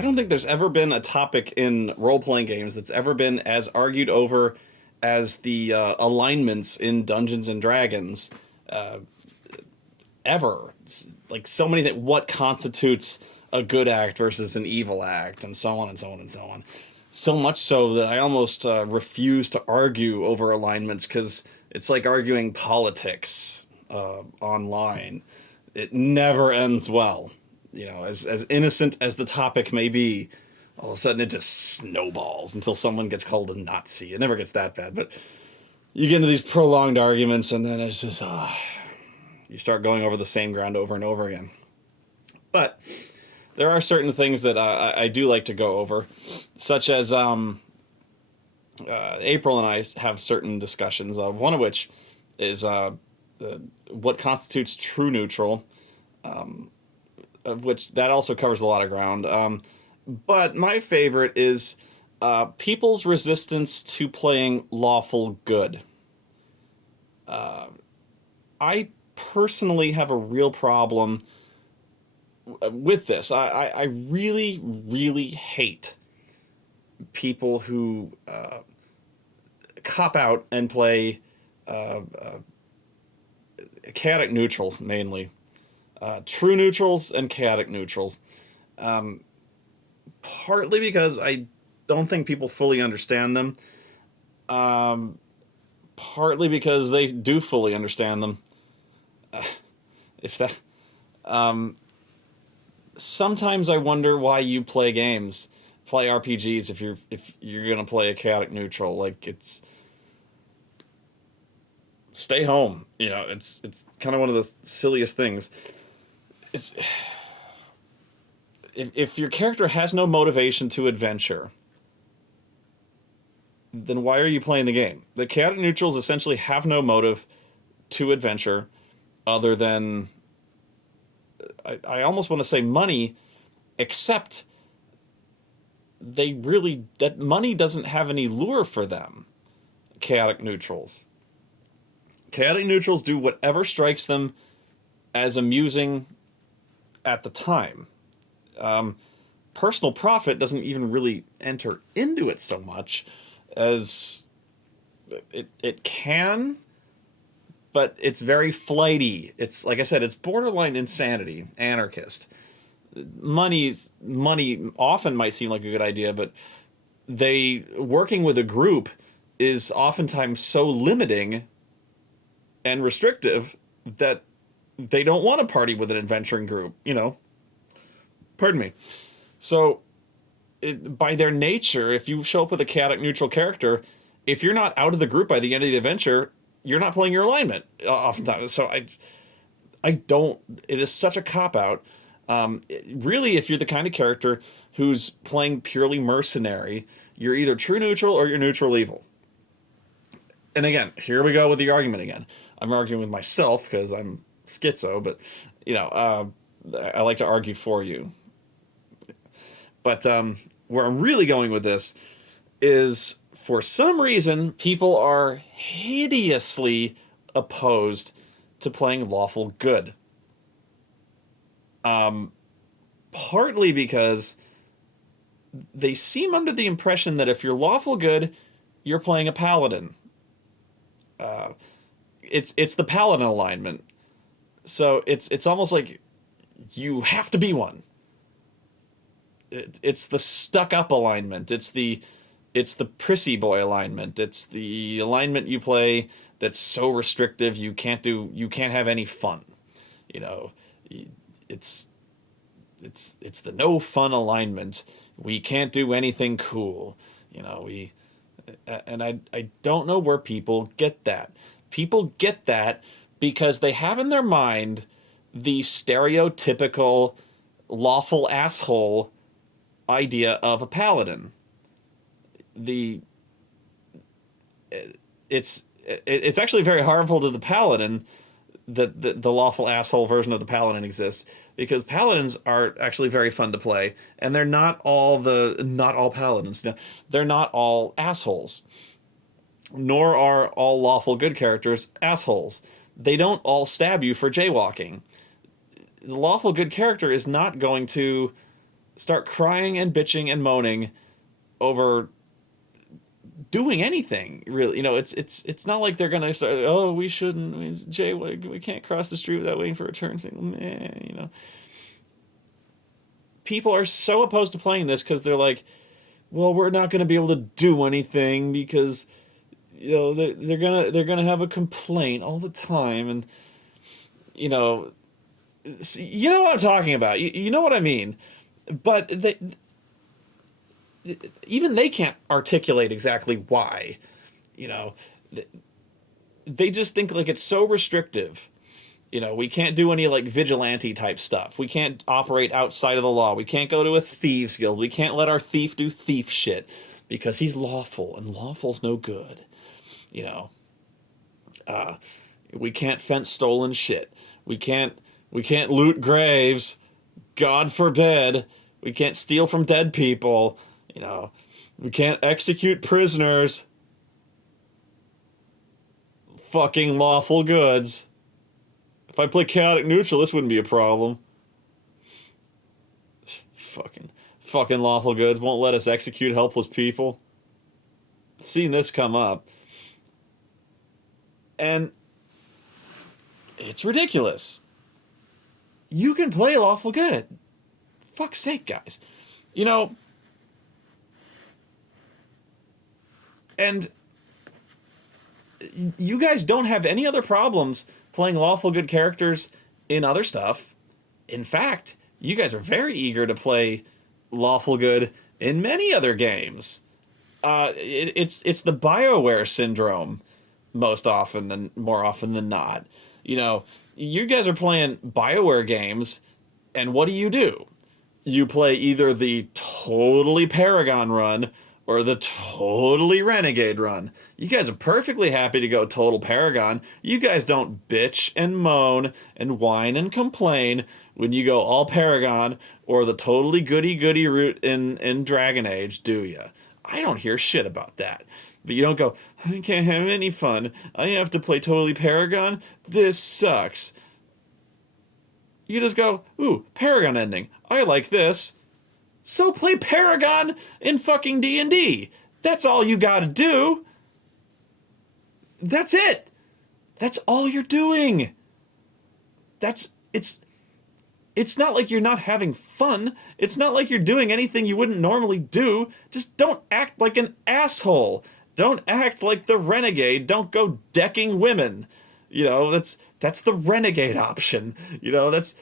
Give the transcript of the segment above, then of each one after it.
I don't think there's ever been a topic in role-playing games that's ever been as argued over as the alignments in Dungeons and Dragons uh, ever. It's like so many that what constitutes a good act versus an evil act, and so on and so on and so on. So much so that I almost refuse to argue over alignments because it's like arguing politics online. It never ends well. You know, as innocent as the topic may be, all of a sudden it just snowballs until someone gets called a Nazi. It never gets that bad, but you get into these prolonged arguments, and then it's just you start going over the same ground over and over again. But there are certain things that I do like to go over, such as April and I have certain discussions, one of which is what constitutes true neutral, of which that also covers a lot of ground. But my favorite is people's resistance to playing lawful good. I personally have a real problem with this. I really, really hate people who cop out and play chaotic neutrals, mainly. True neutrals and chaotic neutrals. Partly because I don't think people fully understand them. Partly because they do fully understand them. If that, sometimes I wonder why you play games, play RPGs if you're gonna play a chaotic neutral. Like it's stay home. You know, it's kind of one of the silliest things. It's if your character has no motivation to adventure, then why are you playing the game? The chaotic neutrals essentially have no motive to adventure other than I almost want to say money, except that money doesn't have any lure for them. Chaotic neutrals. Chaotic neutrals do whatever strikes them as amusing at the time. Personal profit doesn't even really enter into it so much as it can, but it's very flighty. It's like I said, it's borderline insanity, anarchist. Money often might seem like a good idea, but they working with a group is oftentimes so limiting and restrictive that they don't want to party with an adventuring group, you know. Pardon me. So, by their nature, if you show up with a chaotic neutral character, if you're not out of the group by the end of the adventure, you're not playing your alignment oftentimes. So I don't. It is such a cop out. Really, if you're the kind of character who's playing purely mercenary, you're either true neutral or you're neutral evil. And again, here we go with the argument again. I'm arguing with myself because I'm schizo, but you know, I like to argue for you. But where I'm really going with this is, for some reason, people are hideously opposed to playing lawful good. Partly because they seem under the impression that if you're lawful good, you're playing a paladin. It's the paladin alignment, so it's almost like you have to be one. It's the stuck up alignment. It's the prissy boy alignment. It's the alignment you play that's so restrictive you can't have any fun. You know, it's the no fun alignment. We can't do anything cool. You know, and I don't know where people get that. People get that because they have in their mind the stereotypical lawful asshole idea of a paladin. It's actually very harmful to the paladin that the lawful asshole version of the paladin exists, because paladins are actually very fun to play, and they're not all paladins. No, they're not all assholes. Nor are all lawful good characters assholes. They don't all stab you for jaywalking. The lawful good character is not going to start crying and bitching and moaning over doing anything really. It's not like they're gonna start, oh, we shouldn't, I mean, Jay, we can't cross the street without waiting for a turn signal, man. People are so opposed to playing this because they're like, well, we're not going to be able to do anything because they're gonna have a complaint all the time. And you know you know what I'm talking about. You know what I mean. But even they can't articulate exactly why. You know, they just think like it's so restrictive. We can't do any like vigilante type stuff. We can't operate outside of the law. We can't go to a thieves guild. We can't let our thief do thief shit because he's lawful and lawful's no good. You know, we can't fence stolen shit. We can't loot graves. God forbid. We can't steal from dead people. We can't execute prisoners. Fucking lawful goods. If I play chaotic neutral, this wouldn't be a problem. Fucking lawful goods won't let us execute helpless people. I've seen this come up. And it's ridiculous. You can play lawful good. Fuck's sake, guys. And you guys don't have any other problems playing lawful good characters in other stuff. In fact, you guys are very eager to play lawful good in many other games. It's the BioWare syndrome more often than not. You guys are playing BioWare games, and what do? You play either the totally Paragon run or the totally Renegade run. You guys are perfectly happy to go total Paragon. You guys don't bitch and moan and whine and complain when you go all Paragon or the totally goody route in Dragon Age, do you? I don't hear shit about that. But you don't go, I can't have any fun. I have to play totally Paragon. This sucks. You just go, ooh, Paragon ending. I like this. So play Paragon in fucking D&D. That's all you gotta do. That's it. That's all you're doing. It's not like you're not having fun. It's not like you're doing anything you wouldn't normally do. Just don't act like an asshole. Don't act like the renegade. Don't go decking women. That's the renegade option. That's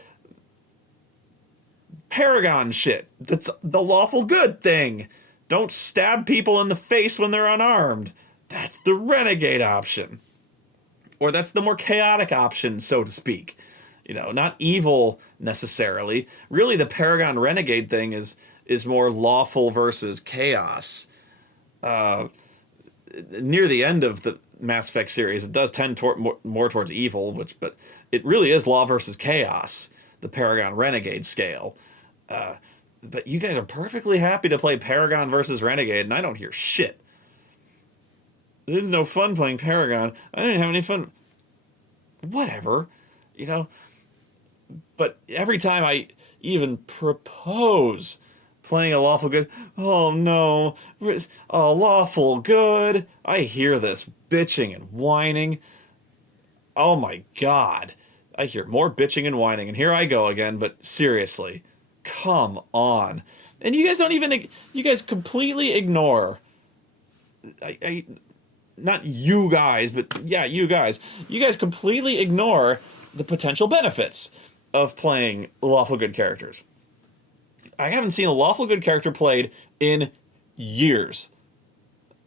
Paragon shit. That's the lawful good thing. Don't stab people in the face when they're unarmed. That's the renegade option. Or that's the more chaotic option, so to speak. Not evil necessarily. Really, the Paragon renegade thing is more lawful versus chaos. Near the end of the Mass Effect series, it does tend more towards evil, but it really is law versus chaos, the Paragon renegade scale. But you guys are perfectly happy to play Paragon versus Renegade, and I don't hear shit. There's no fun playing Paragon. I didn't have any fun. Whatever. But every time I even propose playing a lawful good, oh no, a lawful good, I hear this bitching and whining. Oh my god. I hear more bitching and whining, and here I go again, but seriously. Come on. And you guys completely ignore, not you guys, but yeah, you guys completely ignore the potential benefits of playing lawful good characters. I haven't seen a lawful good character played in years.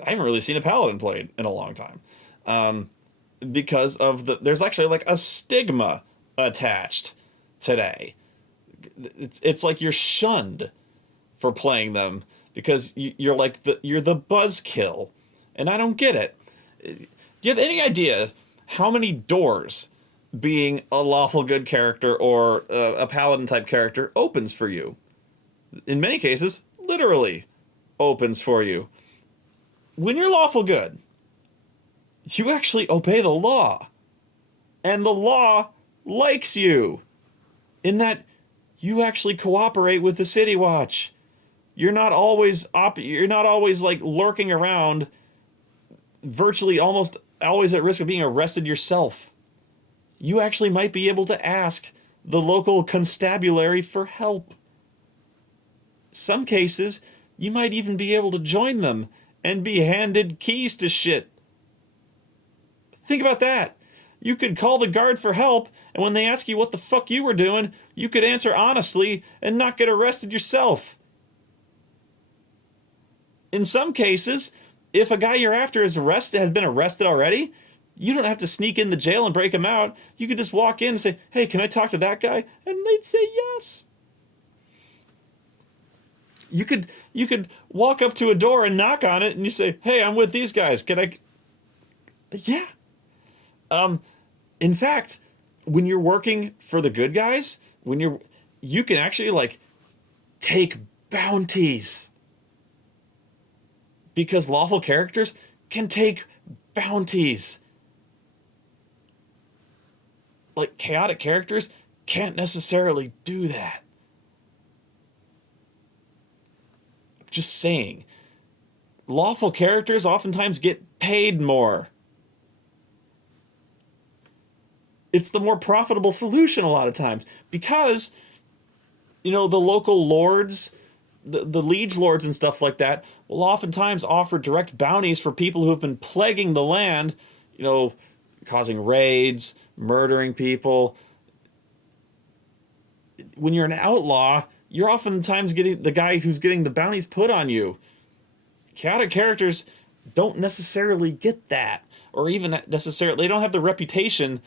I haven't really seen a paladin played in a long time. Because of there's actually like a stigma attached today. It's like you're shunned for playing them because you're the buzzkill, and I don't get it. Do you have any idea how many doors being a lawful good character or a paladin type character opens for you? In many cases, literally opens for you. When you're lawful good, you actually obey the law, and the law likes you in that you actually cooperate with the City Watch. You're not always like lurking around, virtually almost always at risk of being arrested yourself. You actually might be able to ask the local constabulary for help. Some cases, you might even be able to join them and be handed keys to shit. Think about that. You could call the guard for help, and when they ask you what the fuck you were doing, you could answer honestly and not get arrested yourself. In some cases, if a guy you're after has been arrested already, you don't have to sneak in the jail and break him out. You could just walk in and say, "Hey, can I talk to that guy?" And they'd say yes. You could walk up to a door and knock on it and you say, "Hey, I'm with these guys. Can I?" Yeah. In fact, when you're working for the good guys, you can actually like take bounties, because lawful characters can take bounties. Like, chaotic characters can't necessarily do that. Just saying. Lawful characters oftentimes get paid more. It's the more profitable solution a lot of times, because, the local lords, the liege lords and stuff like that, will oftentimes offer direct bounties for people who have been plaguing the land, causing raids, murdering people. When you're an outlaw, you're oftentimes getting the guy who's getting the bounties put on you. Chaotic characters don't necessarily get that, or even necessarily, they don't have the reputation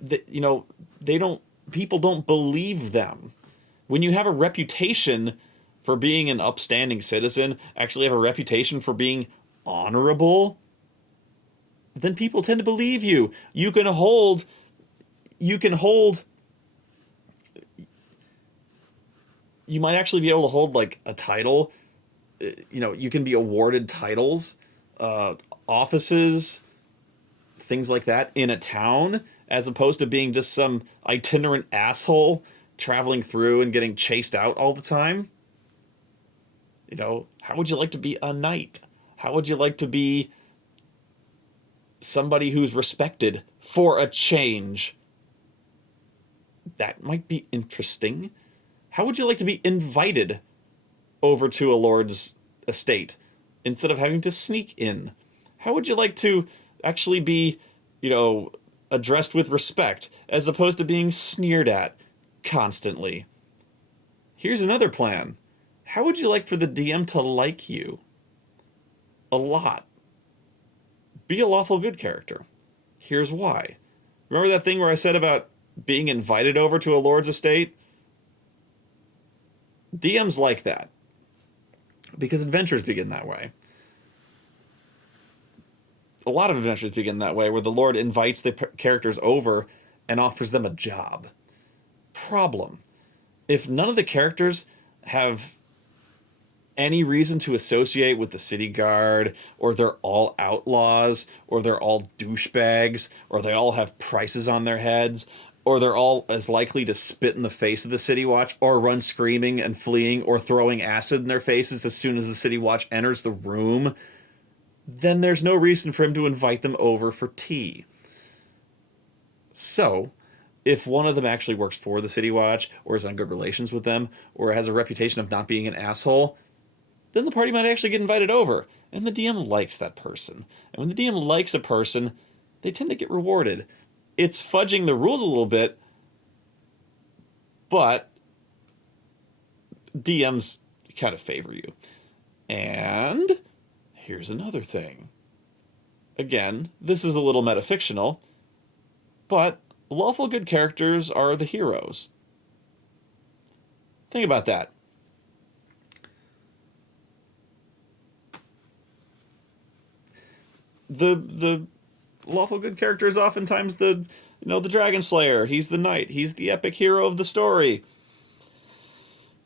that, people don't believe them. When you have a reputation for being an upstanding citizen, actually have a reputation for being honorable, then people tend to believe you. You can hold, you might actually be able to hold like a title. You can be awarded titles, offices, things like that in a town, as opposed to being just some itinerant asshole traveling through and getting chased out all the time. How would you like to be a knight? How would you like to be somebody who's respected for a change? That might be interesting. How would you like to be invited over to a lord's estate instead of having to sneak in? How would you like to actually be, addressed with respect as opposed to being sneered at constantly? Here's another plan. How would you like for the DM to like you? A lot. Be a lawful good character. Here's why. Remember that thing where I said about being invited over to a lord's estate? DMs like that, because adventures begin that way. A lot of adventures begin that way, where the Lord invites the characters over and offers them a job. Problem. If none of the characters have any reason to associate with the city guard, or they're all outlaws, or they're all douchebags, or they all have prices on their heads, or they're all as likely to spit in the face of the City Watch, or run screaming and fleeing, or throwing acid in their faces as soon as the City Watch enters the room, then there's no reason for him to invite them over for tea. So, if one of them actually works for the City Watch, or is on good relations with them, or has a reputation of not being an asshole, then the party might actually get invited over, and the DM likes that person. And when the DM likes a person, they tend to get rewarded. It's fudging the rules a little bit, but DMs kind of favor you. And here's another thing. Again, this is a little metafictional, but lawful good characters are the heroes. Think about that. The lawful good character is oftentimes the Dragon Slayer. He's the knight. He's the epic hero of the story.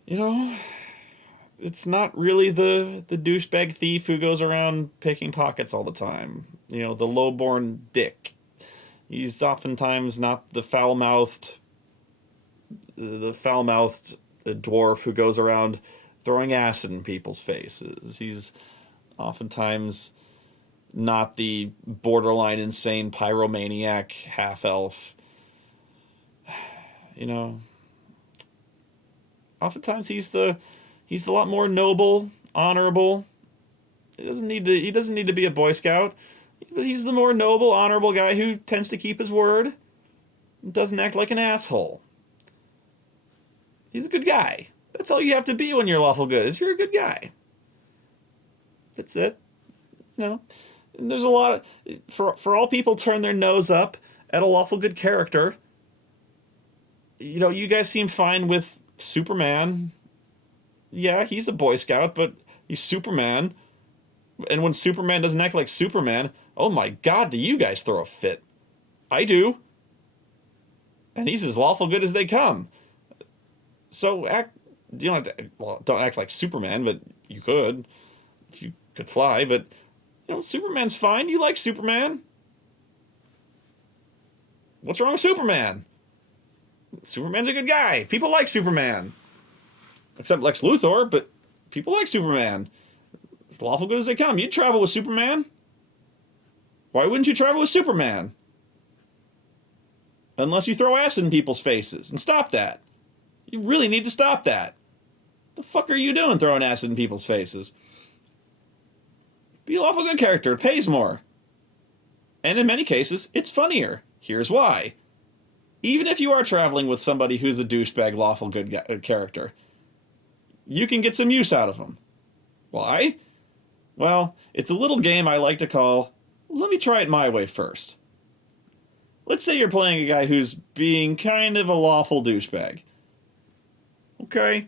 It's not really the douchebag thief who goes around picking pockets all the time. The lowborn dick. He's oftentimes not the foul-mouthed the foul-mouthed dwarf who goes around throwing acid in people's faces. He's oftentimes not the borderline insane pyromaniac half-elf. You know, oftentimes he's a lot more noble, honorable. He doesn't need to be a Boy Scout. But he's the more noble, honorable guy who tends to keep his word. Doesn't act like an asshole. He's a good guy. That's all you have to be when you're lawful good, is you're a good guy. That's it. You know? And there's a lot of... For all people turn their nose up at a lawful good character, you know, you guys seem fine with Superman. Yeah, he's a Boy Scout, but he's Superman. And when Superman doesn't act like Superman, oh my god, do you guys throw a fit? I do. And he's as lawful good as they come. So you don't have to, well, don't act like Superman, but you could. If you could fly, but, you know, Superman's fine. You like Superman. What's wrong with Superman? Superman's a good guy. People like Superman. Except Lex Luthor, but people like Superman. As lawful good as they come. You'd travel with Superman. Why wouldn't you travel with Superman? Unless you throw acid in people's faces. And stop that. You really need to stop that. The fuck are you doing throwing acid in people's faces? Be a lawful good character. It pays more. And in many cases, it's funnier. Here's why. Even if you are traveling with somebody who's a douchebag lawful good character, you can get some use out of them. Why? Well, it's a little game I like to call, let me try it my way first. Let's say you're playing a guy who's being kind of a lawful douchebag. Okay?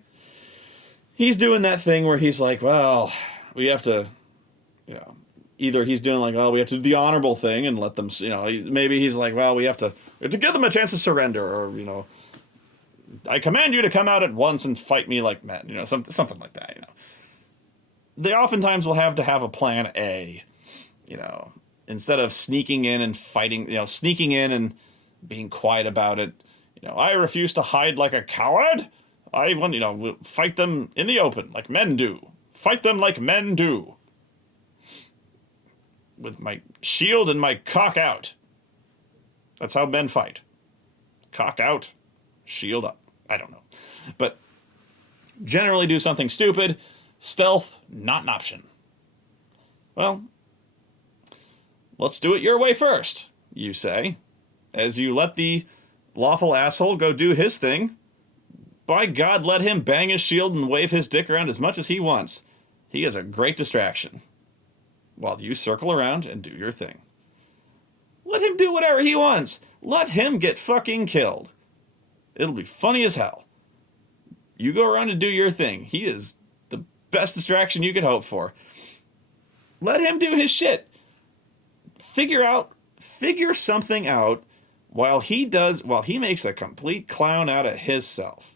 He's doing that thing where he's like, well, we have to, you know, either he's doing like, well, we have to do the honorable thing and let them, you know, maybe he's like, well, we have to give them a chance to surrender, or, you know, I command you to come out at once and fight me like men, you know, something like that, you know. They oftentimes will have to have a plan A, you know, instead of sneaking in and fighting, you know, sneaking in and being quiet about it. You know, I refuse to hide like a coward. I want, you know, fight them in the open like men do. Fight them like men do. With my shield and my cock out. That's how men fight. Cock out, shield up. I don't know. But generally do something stupid. Stealth, not an option. Well, let's do it your way first, you say, as you let the lawful asshole go do his thing. By God, let him bang his shield and wave his dick around as much as he wants. He is a great distraction. While you circle around and do your thing. Let him do whatever he wants. Let him get fucking killed. It'll be funny as hell. You go around and do your thing. He is the best distraction you could hope for. Let him do his shit. Figure something out while he makes a complete clown out of himself.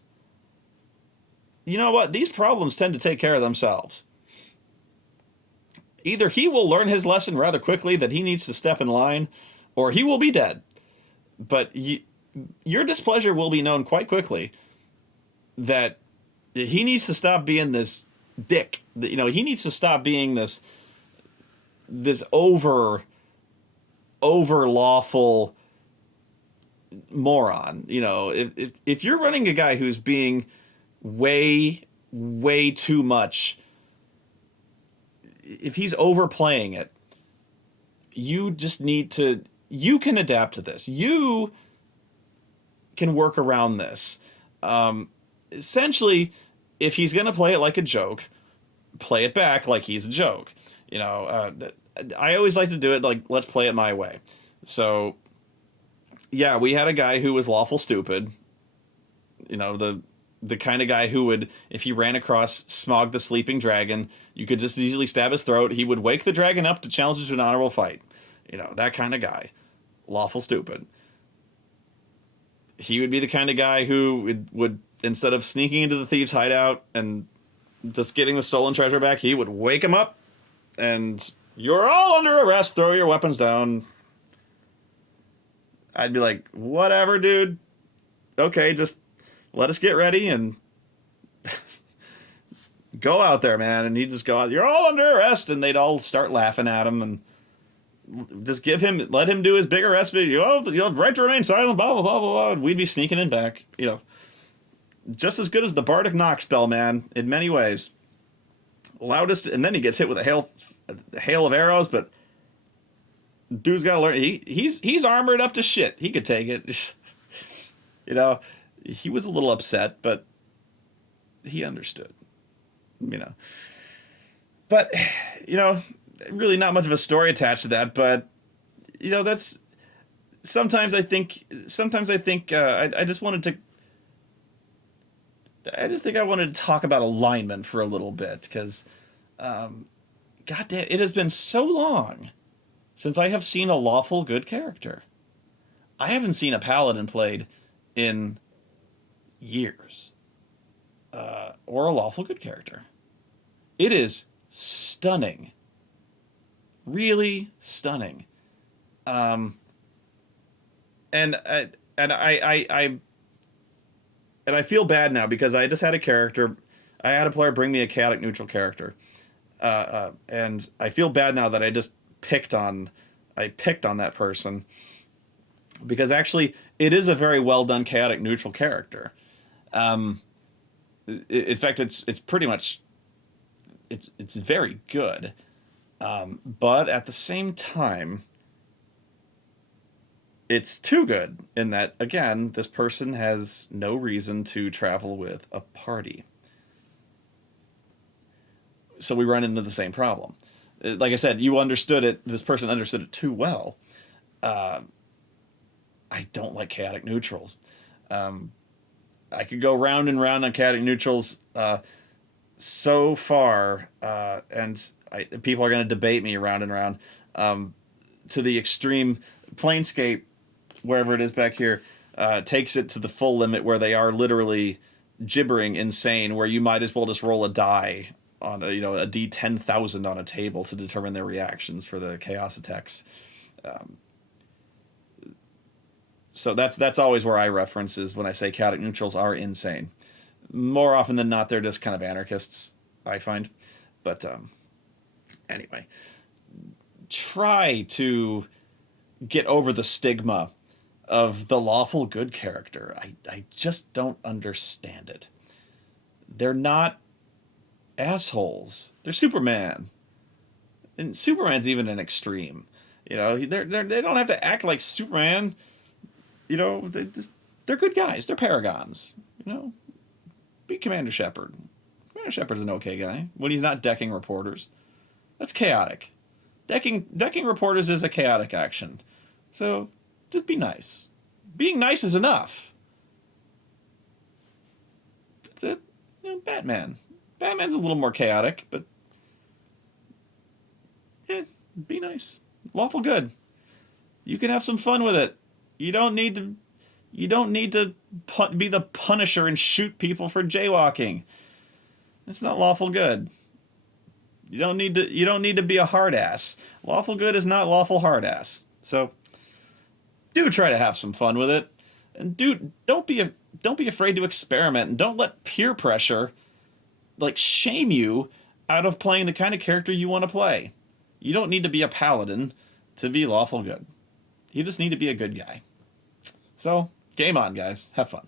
You know what? These problems tend to take care of themselves. Either he will learn his lesson rather quickly that he needs to step in line, or he will be dead. But your displeasure will be known quite quickly that he needs to stop being this dick. You know, he needs to stop being this over lawful moron. You know, if you're running a guy who's being way too much, if he's overplaying it, you just need to, you can adapt to this. You can work around this. Essentially, if he's going to play it like a joke, play it back like he's a joke. You know, I always like to do it like, let's play it my way. So, yeah, we had a guy who was lawful stupid. You know, the kind of guy who would, if he ran across Smog the Sleeping Dragon, you could just easily stab his throat. He would wake the dragon up to challenge you to an honorable fight. You know, that kind of guy. Lawful stupid. He would be the kind of guy who would instead of sneaking into the thieves' hideout and just getting the stolen treasure back, he would wake him up and, you're all under arrest, throw your weapons down. I'd be like, whatever, dude. Okay, just let us get ready and go out there, man. And he'd just go out, you're all under arrest. And they'd all start laughing at him and just let him do his big arrest. You'll have right to remain silent, blah, blah, blah, blah, blah. And we'd be sneaking in back, just as good as the Bardic Knock spell, man, in many ways. Loudest, and then he gets hit with a hail of arrows, but dude's got to learn. He's armored up to shit. He could take it. He was a little upset, but he understood. But really not much of a story attached to that. But that's sometimes I think I just think I wanted to talk about alignment for a little bit because, goddamn, it has been so long since I have seen a lawful good character. I haven't seen a paladin played in years, or a lawful good character. It is stunning, really stunning, and I feel bad now because I just had a character. I had a player bring me a chaotic neutral character, and I feel bad now that I just picked on that person because actually it is a very well done chaotic neutral character. In fact, it's pretty much it's very good, but at the same time, it's too good in that, again, this person has no reason to travel with a party. So we run into the same problem. Like I said, you understood it. This person understood it too well. I don't like chaotic neutrals. I could go round and round on chaotic neutrals so far, and people are going to debate me round and round to the extreme. Planescape, wherever it is back here, takes it to the full limit where they are literally gibbering insane, where you might as well just roll a die on a D10,000 on a table to determine their reactions for the chaos attacks. So that's always where I reference is when I say chaotic neutrals are insane. More often than not, they're just kind of anarchists, I find. But anyway, try to get over the stigma of the lawful good character. I just don't understand it. They're not assholes. They're Superman. And Superman's even an extreme. They don't have to act like Superman. They're good guys. They're paragons. Be Commander Shepard. Commander Shepard's an okay guy when he's not decking reporters. That's chaotic. Decking reporters is a chaotic action. So just be nice. Being nice is enough. That's it. Batman. Batman's a little more chaotic, but be nice. Lawful good. You can have some fun with it. You don't need to be the Punisher and shoot people for jaywalking. It's not lawful good. You don't need to be a hard ass. Lawful good is not lawful hard ass. So do try to have some fun with it. And don't be afraid to experiment, and don't let peer pressure shame you out of playing the kind of character you want to play. You don't need to be a paladin to be lawful good. You just need to be a good guy. So, game on, guys. Have fun.